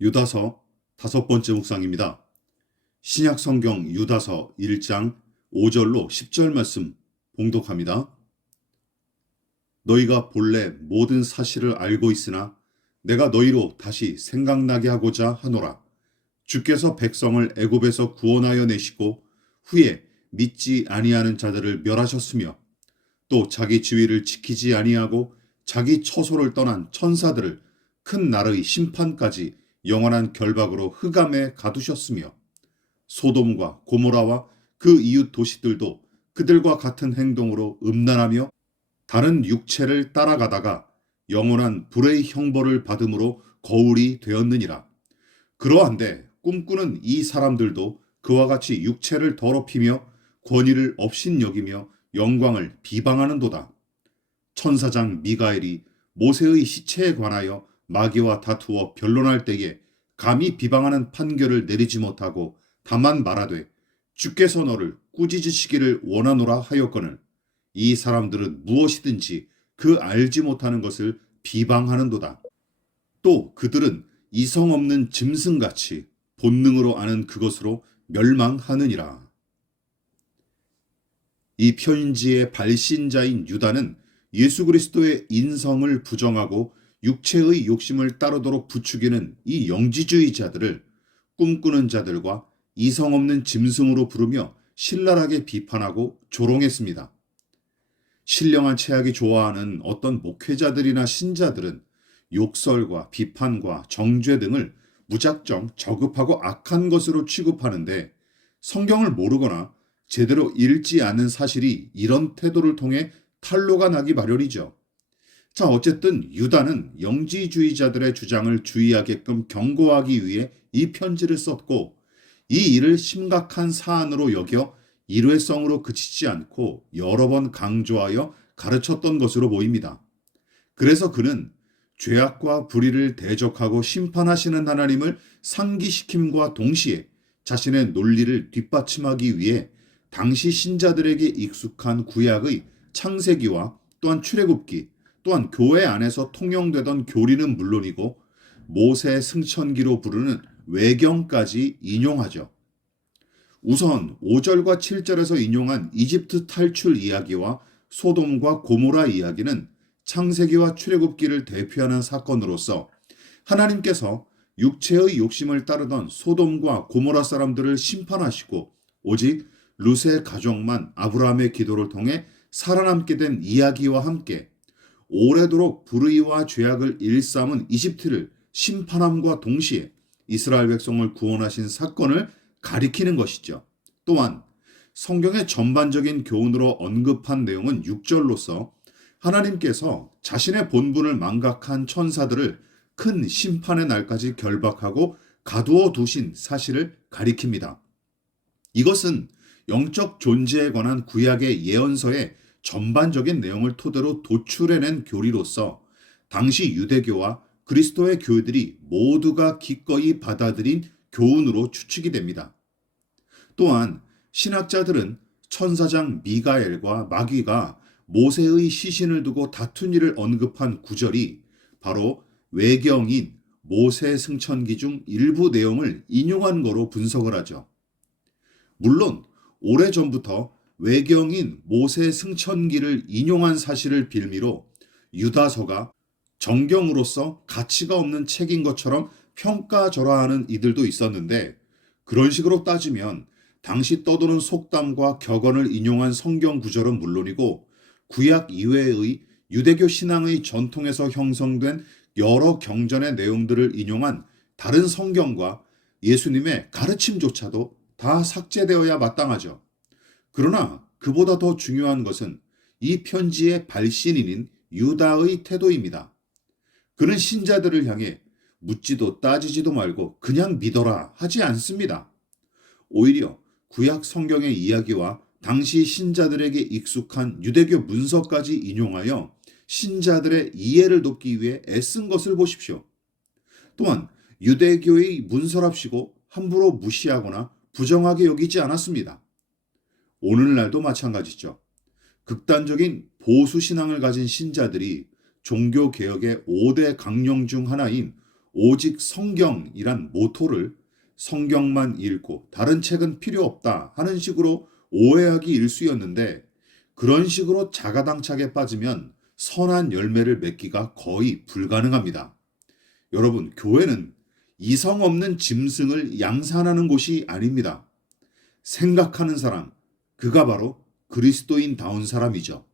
유다서 5번째 묵상입니다. 신약 성경 유다서 1장 5절로 10절 말씀 봉독합니다. 너희가 본래 모든 사실을 알고 있으나 내가 너희로 다시 생각나게 하고자 하노라. 주께서 백성을 애굽에서 구원하여 내시고 후에 믿지 아니하는 자들을 멸하셨으며 또 자기 지위를 지키지 아니하고 자기 처소를 떠난 천사들을 큰 날의 심판까지 영원한 결박으로 흑암에 가두셨으며 소돔과 고모라와 그 이웃 도시들도 그들과 같은 행동으로 음란하며 다른 육체를 따라가다가 영원한 불의 형벌을 받음으로 거울이 되었느니라. 그러한데 꿈꾸는 이 사람들도 그와 같이 육체를 더럽히며 권위를 업신여기며 영광을 비방하는도다. 천사장 미가엘이 모세의 시체에 관하여 마귀와 다투어 변론할 때에 감히 비방하는 판결을 내리지 못하고 다만 말하되 주께서 너를 꾸짖으시기를 원하노라 하였거늘 이 사람들은 무엇이든지 그 알지 못하는 것을 비방하는도다. 또 그들은 이성 없는 짐승같이 본능으로 아는 그것으로 멸망하느니라. 이 편지의 발신자인 유다는 예수 그리스도의 인성을 부정하고 육체의 욕심을 따르도록 부추기는 이 영지주의자들을 꿈꾸는 자들과 이성 없는 짐승으로 부르며 신랄하게 비판하고 조롱했습니다. 신령한 체하기 좋아하는 어떤 목회자들이나 신자들은 욕설과 비판과 정죄 등을 무작정 저급하고 악한 것으로 취급하는데 성경을 모르거나 제대로 읽지 않는 사실이 이런 태도를 통해 탄로가 나기 마련이죠. 자, 어쨌든 유다는 영지주의자들의 주장을 주의하게끔 경고하기 위해 이 편지를 썼고 이 일을 심각한 사안으로 여겨 일회성으로 그치지 않고 여러 번 강조하여 가르쳤던 것으로 보입니다. 그래서 그는 죄악과 불의를 대적하고 심판하시는 하나님을 상기시킴과 동시에 자신의 논리를 뒷받침하기 위해 당시 신자들에게 익숙한 구약의 창세기와 또한 출애굽기, 또한 교회 안에서 통용되던 교리는 물론이고 모세 승천기로 부르는 외경까지 인용하죠. 우선 5절과 7절에서 인용한 이집트 탈출 이야기와 소돔과 고모라 이야기는 창세기와 출애굽기를 대표하는 사건으로서 하나님께서 육체의 욕심을 따르던 소돔과 고모라 사람들을 심판하시고 오직 룻의 가족만 아브라함의 기도를 통해 살아남게 된 이야기와 함께 오래도록 불의와 죄악을 일삼은 이집트를 심판함과 동시에 이스라엘 백성을 구원하신 사건을 가리키는 것이죠. 또한 성경의 전반적인 교훈으로 언급한 내용은 6절로서 하나님께서 자신의 본분을 망각한 천사들을 큰 심판의 날까지 결박하고 가두어 두신 사실을 가리킵니다. 이것은 영적 존재에 관한 구약의 예언서의 전반적인 내용을 토대로 도출해낸 교리로서 당시 유대교와 그리스도의 교회들이 모두가 기꺼이 받아들인 교훈으로 추측이 됩니다. 또한 신학자들은 천사장 미가엘과 마귀가 모세의 시신을 두고 다툰 일을 언급한 구절이 바로 외경인 모세 승천기 중 일부 내용을 인용한 거로 분석을 하죠. 물론 오래전부터 외경인 모세 승천기를 인용한 사실을 빌미로 유다서가 정경으로서 가치가 없는 책인 것처럼 평가절하하는 이들도 있었는데 그런 식으로 따지면 당시 떠도는 속담과 격언을 인용한 성경 구절은 물론이고 구약 이외의 유대교 신앙의 전통에서 형성된 여러 경전의 내용들을 인용한 다른 성경과 예수님의 가르침조차도 다 삭제되어야 마땅하죠. 그러나 그보다 더 중요한 것은 이 편지의 발신인인 유다의 태도입니다. 그는 신자들을 향해 묻지도 따지지도 말고 그냥 믿어라 하지 않습니다. 오히려 구약 성경의 이야기와 당시 신자들에게 익숙한 유대교 문서까지 인용하여 신자들의 이해를 돕기 위해 애쓴 것을 보십시오. 또한 유대교의 문서랍시고 함부로 무시하거나 부정하게 여기지 않았습니다. 오늘날도 마찬가지죠. 극단적인 보수 신앙을 가진 신자들이 종교개혁의 5대 강령 중 하나인 오직 성경이란 모토를 성경만 읽고 다른 책은 필요 없다 하는 식으로 오해하기 일쑤였는데 그런 식으로 자가당착에 빠지면 선한 열매를 맺기가 거의 불가능합니다. 여러분, 교회는 이성 없는 짐승을 양산하는 곳이 아닙니다. 생각하는 사람, 그가 바로 그리스도인다운 사람이죠.